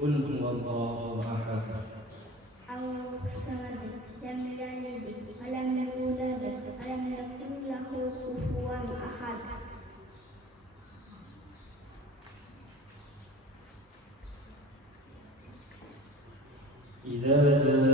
قل هو الله أحد الله الصمد لم يلد ولم يولد ولم يكن له كفوا أحد. إذا جاء